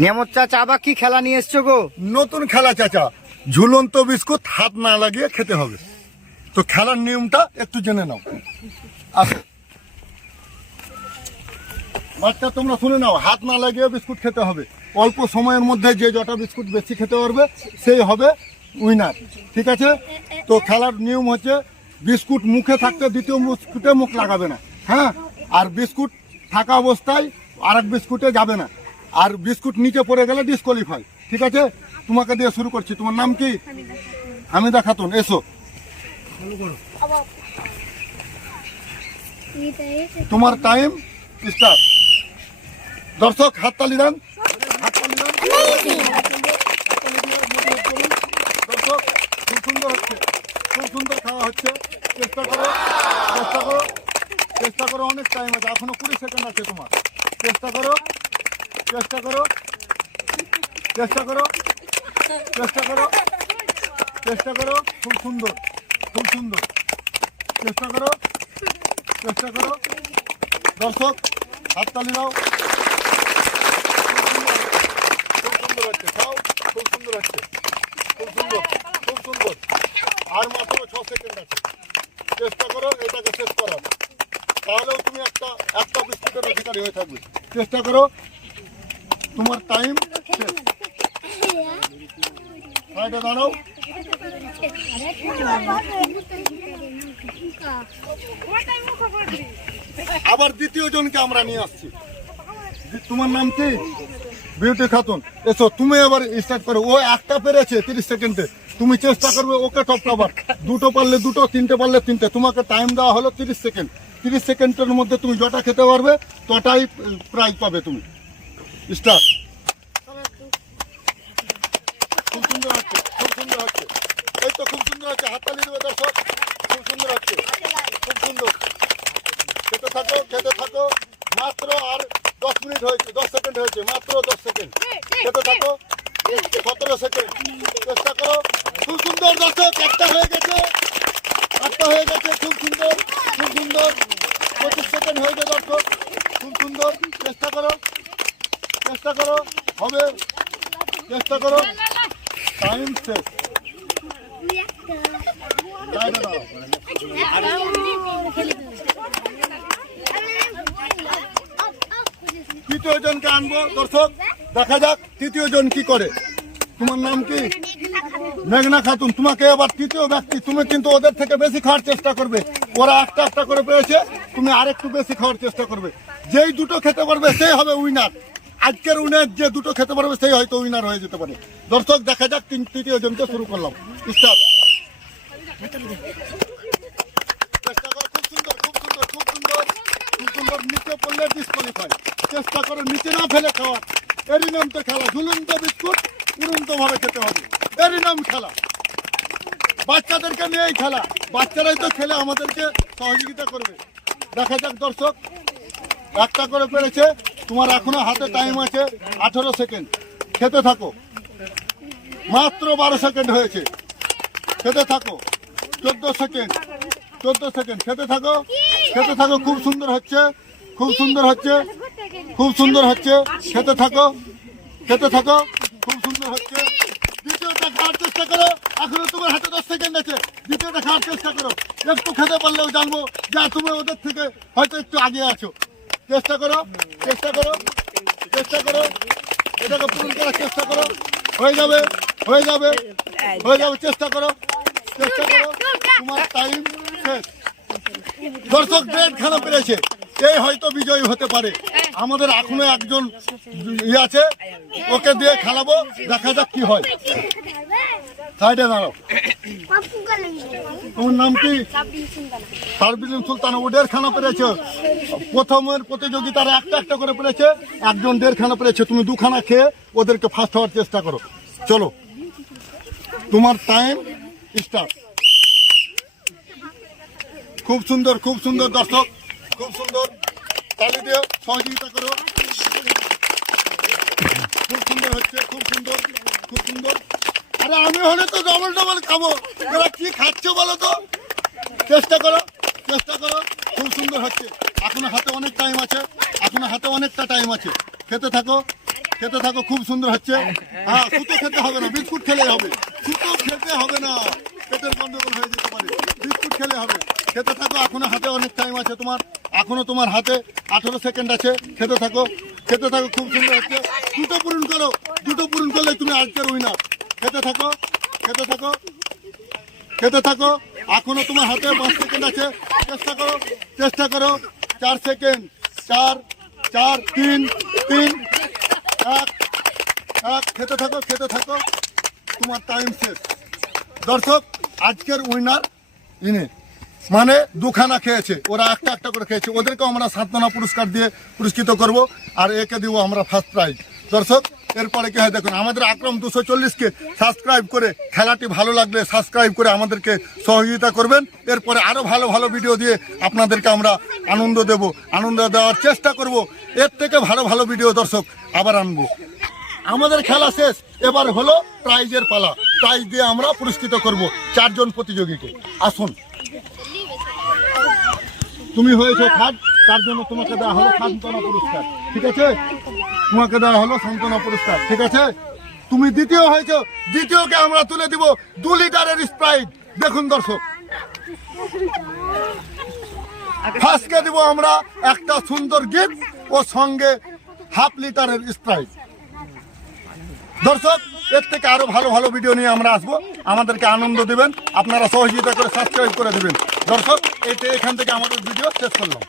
নিয়ামত চাচা, আবার কি খেলা নিয়ে এসছো গো? নতুন খেলা চাচা। ঝুলন্ত বিস্কুট হাত না লাগিয়ে খেতে হবে। তো খেলার নিয়মটা একটু জেনে নাও। আসো বাচ্চা, তোমরা শুনে নাও, হাত না লাগিয়ে বিস্কুট খেতে হবে। অল্প সময়ের মধ্যে যে যটা বিস্কুট বেশি খেতে পারবে, সেই হবে উইনার। ঠিক আছে? তো খেলার নিয়ম হচ্ছে, বিস্কুট মুখে থাকতে দ্বিতীয় বিস্কুটে মুখ লাগাবে না। হ্যাঁ? আর বিস্কুট থাকা অবস্থায় আরেক বিস্কুটে যাবে না। আর বিস্কুট নিচে পড়ে গেলে ডিসকোয়ালিফাই ঠিক আছে? তোমাকে দিয়ে শুরু করছি। তোমার নাম কি? হামিদা খাতুন, এসো। তোমার টাইম স্টার্ট দর্শক হাততালি হাততালি দেন। দর্শক, খুব সুন্দর হচ্ছে। খুব সুন্দর খাওয়া হচ্ছে। চেষ্টা করো চেষ্টা করো। চেষ্টা করো, অনেক টাইম আছে। এখনও কুড়ি সেকেন্ড আছে তোমার। চেষ্টা করো। চেষ্টা করো। চেষ্টা করো। চেষ্টা করো। চেষ্টা করো। খুব সুন্দর। খুব সুন্দর। চেষ্টা করো। চেষ্টা করো। দর্শক, হাততালি দাও। খুব সুন্দর হচ্ছে। খাও খুব সুন্দর হচ্ছে। খুব সুন্দর। খুব সুন্দর। আর মাত্র ছ সেকেন্ড আছে। চেষ্টা করো, এটাকে শেষ করার। তাহলেও তুমি একটা একটা অধিকারী হয়ে থাকবে। চেষ্টা করো। তোমার টাইম আবার দ্বিতীয় জনকে আমরা নিয়ে আসছি। তোমার নাম কি? বিউটি খাতুন। এসো, তুমি এবার স্টার্ট করো। ও একটা পেরেছে তিরিশ সেকেন্ডে তুমি চেষ্টা করবে ওকে টপকাবার দুটো পারলে দুটো, তিনটে পারলে তিনটে। তোমাকে টাইম দেওয়া হলো তিরিশ সেকেন্ড তিরিশ সেকেন্ডের মধ্যে তুমি যটা খেতে পারবে, তটাই প্রাইজ পাবে তুমি। স্টার্ট খুব সুন্দর হচ্ছে খুব সুন্দর হচ্ছে এই তো খুব সুন্দর হচ্ছে হাততালি দেবে দর্শক, খুব সুন্দর হচ্ছে খুব সুন্দর। খেতে থাকো খেতে থাকো, মাত্র আর দশ মিনিট হয়েছে, দশ সেকেন্ড হয়েছে, মাত্র দশ সেকেন্ড। খেতে থাকো, সতেরো সেকেন্ড। চেষ্টা করো, খুব সুন্দর দর্শক, একটা হয়ে গেছে, একটা হয়ে গেছে, খুব সুন্দর খুব সুন্দর। পঁচিশ সেকেন্ড হয়েছে দর্শক, খুব সুন্দর। চেষ্টা করো, হবে। চেষ্টা করো। টাইম শেষ। তৃতীয় জনকে আনব, দর্শক, দেখা যাক তৃতীয় জন কি করে। তোমার নাম কি? মেঘনা খাতুন। তোমাকে এবার তৃতীয় ব্যক্তি। তুমি কিন্তু ওদের থেকে বেশি খাওয়ার চেষ্টা করবে। ওরা একটা একটা করে পেয়েছে। তুমি আরেকটু বেশি খাওয়ার চেষ্টা করবে। যেই দুটো খেতে পারবে সেই হবে উইনার আজকের উইনার যে দুটো খেতে পারবে, সেই হয়তো উইনার হয়ে যেতে পারে। দর্শক, দেখা যাক, তিন তৃতীয় জনকে শুরু করলাম। চেষ্টা করো, খুব সুন্দর খুব সুন্দর খুব সুন্দর। খুব নিচে পড়লে ডিসকোয়ালিফাই চেষ্টা করো, নিচে না ফেলে খাওয়ার এরই নাম তো খেলা। ঝুলন্ত বিস্কুট উড়ন্ত ভাবে খেতে হবে। এরই নাম খেলা। বাচ্চাদেরকে নিয়েই খেলা। বাচ্চারাই তো খেলে, আমাদেরকে সহযোগিতা করবে। দেখা যাক দর্শক, একটা করে পেরেছে। তোমার এখনও হাতে টাইম আছে, আঠেরো সেকেন্ড খেতে থাকো। মাত্র বারো সেকেন্ড হয়েছে। খেতে থাকো। চোদ্দ সেকেন্ড চোদ্দ সেকেন্ড খেতে থাকো। খেতে থাকো, খুব সুন্দর হচ্ছে। খুব সুন্দর হচ্ছে। খুব সুন্দর হচ্ছে। খেতে থাকো। খেতে থাকো। খুব সুন্দর হচ্ছে। দ্বিতীয়টা খাওয়ার চেষ্টা করো। এখনও তোমার হাতে দশ সেকেন্ড আছে। দ্বিতীয়টা খাওয়ার চেষ্টা করো। একটু খেতে পারলেও জানব যা তুমি ওদের থেকে হয়তো একটু আগে আছো। চেষ্টা করো চেষ্টা করো চেষ্টা করো। এটাকে পূরণ করার চেষ্টা করো। হয়ে যাবে হয়ে যাবে হয়ে যাবে, চেষ্টা করো চেষ্টা করো। তোমার টাইম শেষ। দর্শক ব্রেড খেলা পেরেছে। এই হয়তো বিজয়ী হতে পারে। আমাদের এখনও একজন ইয়ে আছে, ওকে দিয়ে খেলাবো, দেখা যাক কি হয়। সাইডে দাঁড়াও। তোমার নাম কি? সার্বিলিন সুলতান, ও দেড়খানা প্রথমের প্রতিযোগিতার একটা একটা করে পেরেছে, একজন দেড়খানা পেরেছে। তুমি দুখানা খেয়ে ওদেরকে ফার্স্ট হওয়ার চেষ্টা করো। চলো, তোমার টাইম স্টার্ট খুব সুন্দর খুব সুন্দর দর্শক, খুব সুন্দর তালি দিয়ে সহযোগিতা করো। খুব সুন্দর হচ্ছে, খুব সুন্দর খুব সুন্দর। আমি হলে তো ডবল ডবল খাব। এরা কি খাচ্ছে বলো তো? চেষ্টা করো চেষ্টা করো। খুব সুন্দর হচ্ছে। এখনও হাতে অনেক টাইম আছে। এখনও হাতে অনেকটা টাইম আছে। খেতে থাকো খেতে থাকো, খুব সুন্দর হচ্ছে। হ্যাঁ সুতো খেতে হবে না, বিস্কুট খেলে হবে। সুতো খেতে হবে না। পেটের গন্ডগোল হয়ে যেতে পারে। বিস্কুট খেলে হবে। খেতে থাকো, এখনও হাতে অনেক টাইম আছে তোমার। এখনও তোমার হাতে আঠেরো সেকেন্ড আছে। খেতে থাকো খেতে থাকো, খুব সুন্দর হচ্ছে। দুটো পূরণ করো। দুটো পূরণ করলে তুমি আজকের উইনার খেতে থাকো খেতে থাকো খেতে থাকো। এখনও তোমার হাতে পাঁচ সেকেন্ড আছে। চেষ্টা করো চেষ্টা করো। চার সেকেন্ড। চার চার, তিন তিন। এক এক। খেতে থাকো খেতে থাকো। তোমার টাইম শেষ। দর্শক, আজকের উইনার ইনি। মানে দুখানা খেয়েছে। ওরা একটা একটা করে খেয়েছে। ওদেরকেও আমরা সান্ত্বনা পুরস্কার দিয়ে পুরস্কৃত করব। আর একে দিব আমরা ফার্স্ট প্রাইজ দর্শক এরপরে কি হয় দেখুন, আমাদের আক্রম দুশো চল্লিশকে সাবস্ক্রাইব করে খেলাটি ভালো লাগলে সাবস্ক্রাইব করে আমাদেরকে সহযোগিতা করবেন। এরপরে আরও ভালো ভালো ভিডিও দিয়ে আপনাদেরকে আমরা আনন্দ দেব, আনন্দ দেওয়ার চেষ্টা করব। এর থেকে ভালো ভালো ভিডিও দর্শক আবার আনব। আমাদের খেলা শেষ, এবার হলো প্রাইজের পালা। প্রাইজ দিয়ে আমরা পুরস্কৃত করব চারজন প্রতিযোগীকে। আসুন। তুমি হয়েছো খাদ তার জন্য তোমাকে দেওয়া হলো সান্ত্বনা পুরস্কার ঠিক আছে? তোমাকে দেওয়া হলো সান্ত্বনা পুরস্কার, ঠিক আছে? তুমি দ্বিতীয় হয়েছে, দ্বিতীয়কে আমরা তুলে দিব দু লিটারের স্প্রাইট। দেখুন দর্শক, ফার্স্টকে দিব আমরা একটা সুন্দর গিফট ও সঙ্গে হাফ লিটারের স্প্রাইট। দর্শক, এর থেকে আরও ভালো ভালো ভিডিও নিয়ে আমরা আসব। আমাদেরকে আনন্দ দিবেন, আপনারা সহযোগিতা করে সাবস্ক্রাইব করে দিবেন। দর্শক এটা এখান থেকে আমাদের ভিডিও শেষ করলাম।